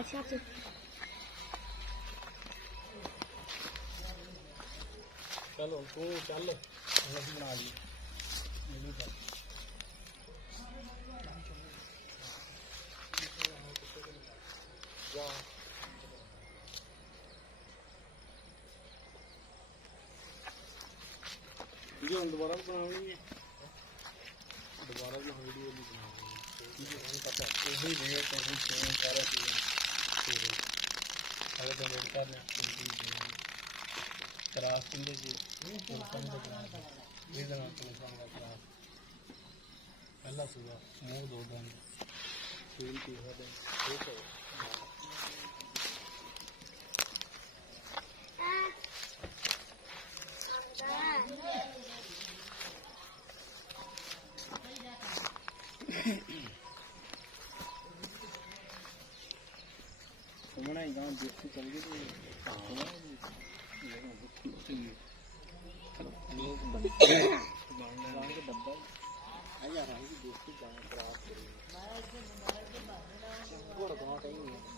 ऐसे तो चलो तू चल ਅਸੀਂ ਬਣਾ ਲਈ ਮੈਨੂੰ ਕਰ ਜਾ ਵੀਡੀਓ ਦੁਬਾਰਾ ਬਣਾਉਣੀ ਹੈ ਦੁਬਾਰਾ ਵੀ ਵੀਡੀਓ ਨਹੀਂ ਬਣਾਉਣੀ ਇਹ ਪਤਾ ਉਹੀ ਵੀਡੀਓ ਤੋਂ ਹੀ ਚੇਂਜ ਸਾਰਾ ਚੀਜ਼ ਅਗਰ ਤਾਂ ਲੋਡ ਕਰਨਾ ਕਰਾਫਟਿੰਗ ਦੇ ਜੀ ਇਹਦਾ ਨਾਮ ਤੋਂ ਸੰਗਾ ਕਰਾਫਟ ਪਹਿਲਾ ਸੁਗਾ ਮੂੰਹ ਦੋ ਦੰਦ ਫੀਲ ਕੀ ਹੋਦਾ ਠੀਕ ਹੈ ਸੁਮਣਾ ਹੀ ਗਾਂ ਦੇਖ ਕੇ ਚੱਲ ਗਏ ਤੇ लोग बनने के डब्बा आ जा रहा है दोस्तों गाना खराब करेंगे